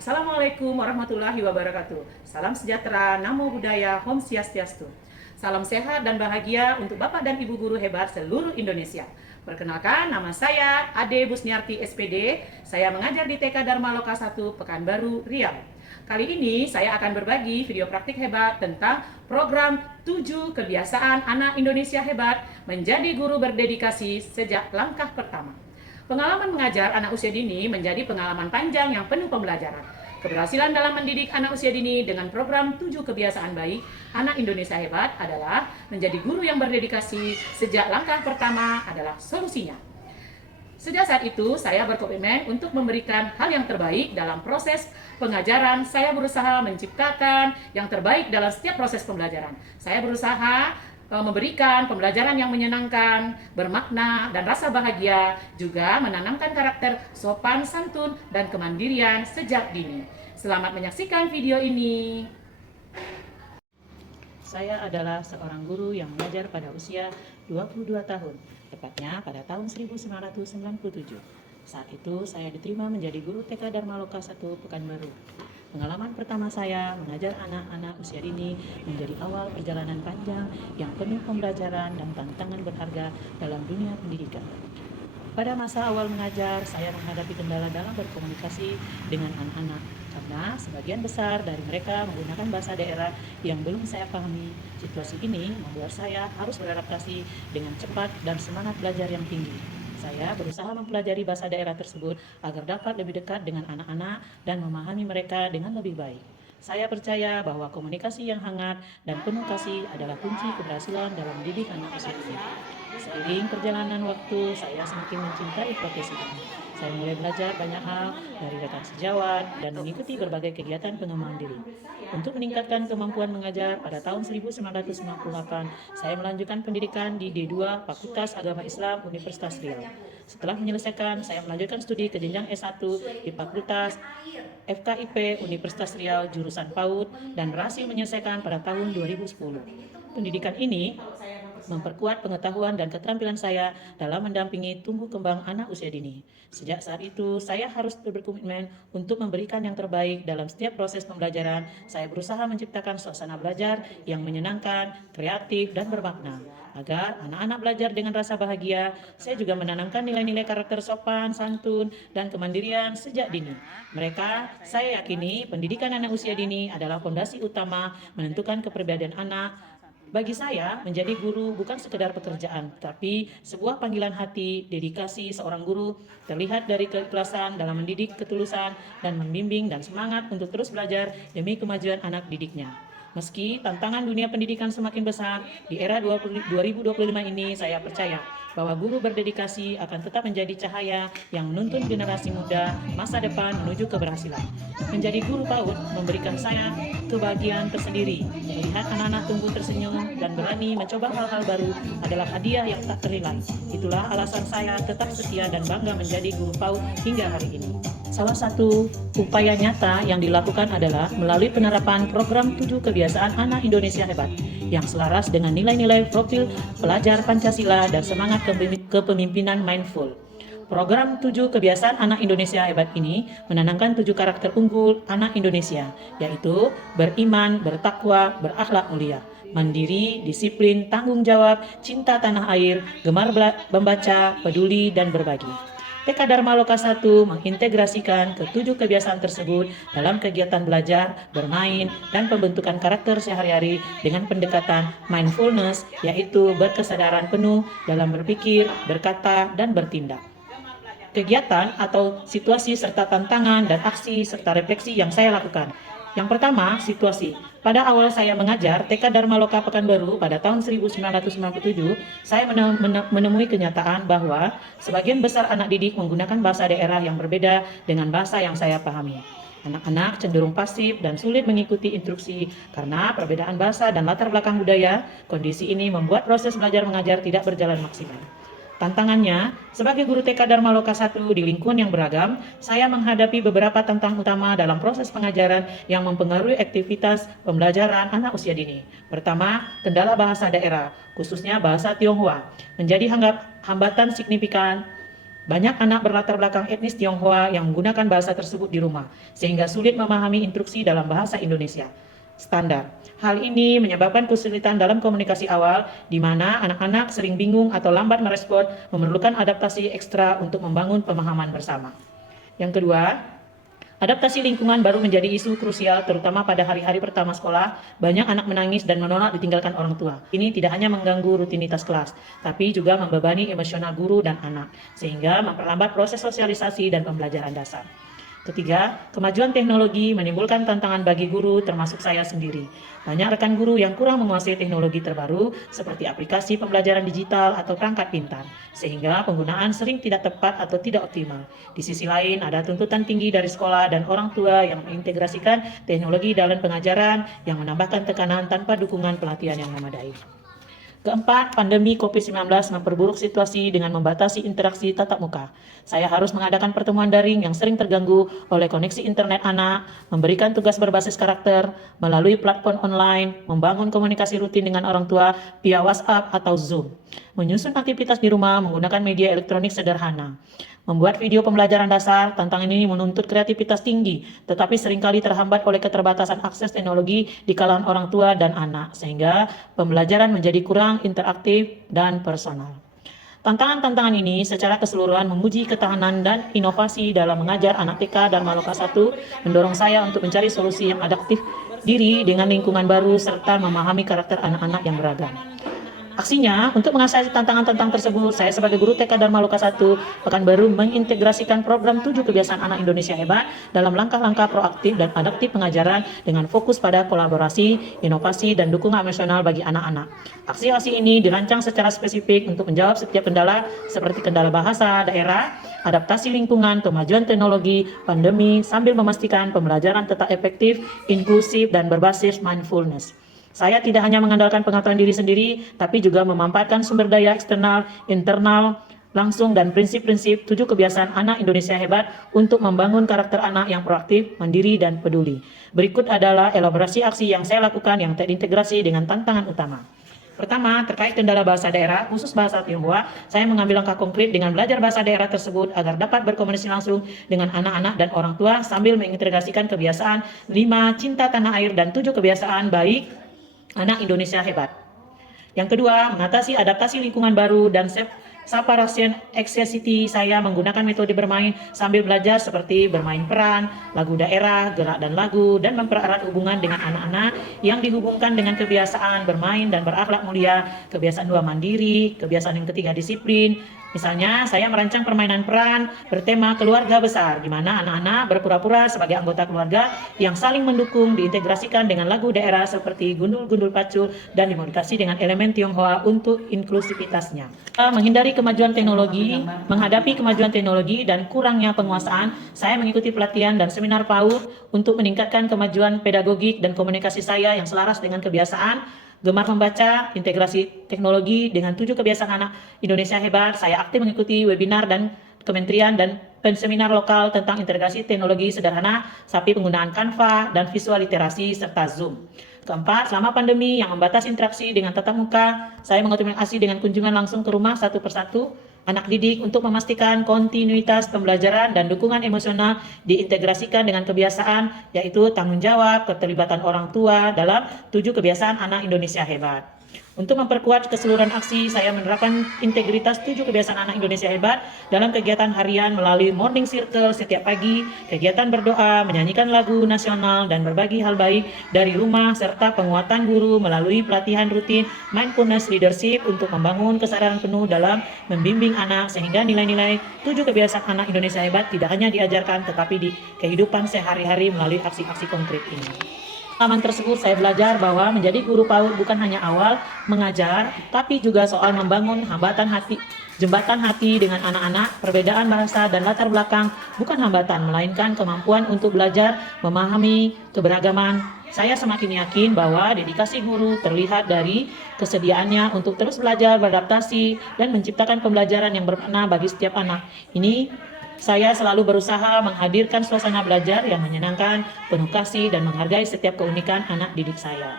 Assalamualaikum warahmatullahi wabarakatuh. Salam sejahtera, namo buddhaya, Om Swastiastu. Salam sehat dan bahagia untuk Bapak dan Ibu guru hebat seluruh Indonesia. Perkenalkan, nama saya Ade Busniarti SPD. Saya mengajar di TK Dharma Loka 1 Pekanbaru, Riau. Kali ini saya akan berbagi video praktik hebat tentang program 7 kebiasaan anak Indonesia hebat menjadi guru berdedikasi sejak langkah pertama. Pengalaman mengajar anak usia dini menjadi pengalaman panjang yang penuh pembelajaran. Keberhasilan dalam mendidik anak usia dini dengan program 7 kebiasaan baik anak Indonesia hebat adalah menjadi guru yang berdedikasi sejak langkah pertama adalah solusinya. Sejak saat itu, saya berkomitmen untuk memberikan hal yang terbaik dalam proses pengajaran. Saya berusaha menciptakan yang terbaik dalam setiap proses pembelajaran. Saya berusaha memberikan pembelajaran yang menyenangkan, bermakna, dan rasa bahagia, juga menanamkan karakter sopan, santun, dan kemandirian sejak dini. Selamat menyaksikan video ini. Saya adalah seorang guru yang mengajar pada usia 22 tahun, tepatnya pada tahun 1997. Saat itu saya diterima menjadi guru TK Dharma Loka 1 Pekanbaru. Pengalaman pertama saya mengajar anak-anak usia dini menjadi awal perjalanan panjang yang penuh pembelajaran dan tantangan berharga dalam dunia pendidikan. Pada masa awal mengajar, saya menghadapi kendala dalam berkomunikasi dengan anak-anak karena sebagian besar dari mereka menggunakan bahasa daerah yang belum saya pahami. Situasi ini membuat saya harus beradaptasi dengan cepat dan semangat belajar yang tinggi. Saya berusaha mempelajari bahasa daerah tersebut agar dapat lebih dekat dengan anak-anak dan memahami mereka dengan lebih baik. Saya percaya bahwa komunikasi yang hangat dan penuh kasih adalah kunci keberhasilan dalam mendidik anak usia dini. Seiring perjalanan waktu, saya semakin mencintai profesi ini. Saya mulai belajar banyak hal dari rekan sejawat dan mengikuti berbagai kegiatan pengembangan diri. Untuk meningkatkan kemampuan mengajar, pada tahun 1998, saya melanjutkan pendidikan di D2 Fakultas Agama Islam Universitas Riau. Setelah menyelesaikan, saya melanjutkan studi ke jenjang S1 di Fakultas FKIP Universitas Riau jurusan PAUD dan berhasil menyelesaikan pada tahun 2010. Pendidikan ini memperkuat pengetahuan dan keterampilan saya dalam mendampingi tumbuh kembang anak usia dini. Sejak saat itu, saya harus berkomitmen untuk memberikan yang terbaik dalam setiap proses pembelajaran. Saya berusaha menciptakan suasana belajar yang menyenangkan, kreatif, dan bermakna. Agar anak-anak belajar dengan rasa bahagia, saya juga menanamkan nilai-nilai karakter sopan, santun, dan kemandirian sejak dini. Saya yakini pendidikan anak usia dini adalah fondasi utama menentukan kepribadian anak. Bagi saya, menjadi guru bukan sekedar pekerjaan, tapi sebuah panggilan hati. Dedikasi seorang guru terlihat dari keikhlasan dalam mendidik, ketulusan, dan membimbing dan semangat untuk terus belajar demi kemajuan anak didiknya. Meski tantangan dunia pendidikan semakin besar, di era 2025 ini saya percaya bahwa guru berdedikasi akan tetap menjadi cahaya yang menuntun generasi muda masa depan menuju keberhasilan. Menjadi guru PAUD memberikan saya kebahagiaan tersendiri. Melihat anak-anak tumbuh tersenyum dan berani mencoba hal-hal baru adalah hadiah yang tak ternilai. Itulah alasan saya tetap setia dan bangga menjadi guru PAUD hingga hari ini. Salah satu upaya nyata yang dilakukan adalah melalui penerapan program 7 kebiasaan anak Indonesia hebat yang selaras dengan nilai-nilai profil pelajar Pancasila dan semangat kepemimpinan mindful. Program 7 kebiasaan anak Indonesia hebat ini menanamkan 7 karakter unggul anak Indonesia, yaitu beriman, bertakwa, berakhlak mulia, mandiri, disiplin, tanggung jawab, cinta tanah air, gemar membaca, peduli, dan berbagi. TK Dharma Loka 1 mengintegrasikan ketujuh kebiasaan tersebut dalam kegiatan belajar, bermain, dan pembentukan karakter sehari-hari dengan pendekatan mindfulness, yaitu berkesadaran penuh dalam berpikir, berkata, dan bertindak. Kegiatan atau situasi serta tantangan dan aksi serta refleksi yang saya lakukan. Yang pertama, situasi. Pada awal saya mengajar TK Dharma Loka Pekanbaru pada tahun 1997, saya menemui kenyataan bahwa sebagian besar anak didik menggunakan bahasa daerah yang berbeda dengan bahasa yang saya pahami. Anak-anak cenderung pasif dan sulit mengikuti instruksi karena perbedaan bahasa dan latar belakang budaya. Kondisi ini membuat proses belajar mengajar tidak berjalan maksimal. Tantangannya, sebagai guru TK Dharma Loka 1 di lingkungan yang beragam, saya menghadapi beberapa tantangan utama dalam proses pengajaran yang mempengaruhi aktivitas pembelajaran anak usia dini. Pertama, kendala bahasa daerah, khususnya bahasa Tionghoa, menjadi hambatan signifikan Banyak anak berlatar belakang etnis Tionghoa yang menggunakan bahasa tersebut di rumah, sehingga sulit memahami instruksi dalam bahasa Indonesia standar. Hal ini menyebabkan kesulitan dalam komunikasi awal, di mana anak-anak sering bingung atau lambat merespon, memerlukan adaptasi ekstra untuk membangun pemahaman bersama. Yang kedua, adaptasi lingkungan baru menjadi isu krusial, terutama pada hari-hari pertama sekolah. Banyak anak menangis dan menolak ditinggalkan orang tua. Ini tidak hanya mengganggu rutinitas kelas, tapi juga membebani emosional guru dan anak, sehingga memperlambat proses sosialisasi dan pembelajaran dasar. Ketiga, kemajuan teknologi menimbulkan tantangan bagi guru, termasuk saya sendiri. Banyak rekan guru yang kurang menguasai teknologi terbaru, seperti aplikasi pembelajaran digital atau perangkat pintar, sehingga penggunaan sering tidak tepat atau tidak optimal. Di sisi lain, ada tuntutan tinggi dari sekolah dan orang tua yang mengintegrasikan teknologi dalam pengajaran, yang menambahkan tekanan tanpa dukungan pelatihan yang memadai. Keempat, pandemi COVID-19 memperburuk situasi dengan membatasi interaksi tatap muka. Saya harus mengadakan pertemuan daring yang sering terganggu oleh koneksi internet anak, memberikan tugas berbasis karakter melalui platform online, membangun komunikasi rutin dengan orang tua via WhatsApp atau Zoom, menyusun aktivitas di rumah menggunakan media elektronik sederhana. Membuat video pembelajaran dasar, tantangan ini menuntut kreativitas tinggi, tetapi seringkali terhambat oleh keterbatasan akses teknologi di kalangan orang tua dan anak, sehingga pembelajaran menjadi kurang interaktif dan personal. Tantangan-tantangan ini secara keseluruhan menguji ketahanan dan inovasi dalam mengajar anak TK dan Maloka 1, mendorong saya untuk mencari solusi yang adaptif diri dengan lingkungan baru serta memahami karakter anak-anak yang beragam. Aksinya, untuk mengatasi tantangan-tantangan tersebut, saya sebagai guru TK Dharma Loka 1 Pekanbaru mengintegrasikan program 7 kebiasaan anak Indonesia hebat dalam langkah-langkah proaktif dan adaptif pengajaran dengan fokus pada kolaborasi, inovasi, dan dukungan emosional bagi anak-anak. Aksi-aksi ini dirancang secara spesifik untuk menjawab setiap kendala seperti kendala bahasa daerah, adaptasi lingkungan, kemajuan teknologi, pandemi, sambil memastikan pembelajaran tetap efektif, inklusif, dan berbasis mindfulness. Saya tidak hanya mengandalkan pengetahuan diri sendiri, tapi juga memanfaatkan sumber daya eksternal, internal, langsung, dan prinsip-prinsip 7 kebiasaan anak Indonesia hebat untuk membangun karakter anak yang proaktif, mandiri, dan peduli. Berikut adalah elaborasi aksi yang saya lakukan yang terintegrasi dengan tantangan utama. Pertama, terkait kendala bahasa daerah, khusus bahasa Tionghoa, saya mengambil langkah konkret dengan belajar bahasa daerah tersebut agar dapat berkomunikasi langsung dengan anak-anak dan orang tua sambil mengintegrasikan kebiasaan 5 cinta tanah air dan 7 kebiasaan baik anak Indonesia hebat. Yang kedua, mengatasi adaptasi lingkungan baru dan separation anxiety. Saya menggunakan metode bermain sambil belajar seperti bermain peran, lagu daerah, gerak dan lagu, dan mempererat hubungan dengan anak-anak yang dihubungkan dengan kebiasaan bermain dan berakhlak mulia, kebiasaan 2 mandiri, kebiasaan yang ketiga disiplin. Misalnya, saya merancang permainan peran bertema keluarga besar, di mana anak-anak berpura-pura sebagai anggota keluarga yang saling mendukung, diintegrasikan dengan lagu daerah seperti gundul-gundul pacul dan dimodifikasi dengan elemen Tionghoa untuk inklusivitasnya. Menghindari kemajuan teknologi, menghadapi kemajuan teknologi dan kurangnya penguasaan, saya mengikuti pelatihan dan seminar PAUD untuk meningkatkan kemajuan pedagogik dan komunikasi saya yang selaras dengan kebiasaan gemar membaca, integrasi teknologi dengan 7 kebiasaan anak Indonesia hebat. Saya aktif mengikuti webinar dan kementerian dan seminar lokal tentang integrasi teknologi sederhana, seperti penggunaan Canva dan visual literasi serta Zoom. Keempat, selama pandemi yang membatasi interaksi dengan tatap muka, saya mengoptimalisasi dengan kunjungan langsung ke rumah satu persatu anak didik untuk memastikan kontinuitas pembelajaran dan dukungan emosional diintegrasikan dengan kebiasaan, yaitu tanggung jawab, keterlibatan orang tua dalam 7 kebiasaan anak Indonesia hebat. Untuk memperkuat keseluruhan aksi, saya menerapkan integritas 7 kebiasaan anak Indonesia hebat dalam kegiatan harian melalui morning circle setiap pagi, kegiatan berdoa, menyanyikan lagu nasional, dan berbagi hal baik dari rumah, serta penguatan guru melalui pelatihan rutin mindfulness leadership untuk membangun kesadaran penuh dalam membimbing anak, sehingga nilai-nilai 7 kebiasaan anak Indonesia hebat tidak hanya diajarkan, tetapi di kehidupan sehari-hari melalui aksi-aksi konkret ini. Pengalaman tersebut saya belajar bahwa menjadi guru PAUD bukan hanya awal mengajar, tapi juga soal membangun jembatan hati dengan anak-anak. Perbedaan bahasa dan latar belakang bukan hambatan, melainkan kemampuan untuk belajar, memahami keberagaman. Saya semakin yakin bahwa dedikasi guru terlihat dari kesediaannya untuk terus belajar, beradaptasi, dan menciptakan pembelajaran yang bermakna bagi setiap anak. Ini saya selalu berusaha menghadirkan suasana belajar yang menyenangkan, penuh kasih, dan menghargai setiap keunikan anak didik saya.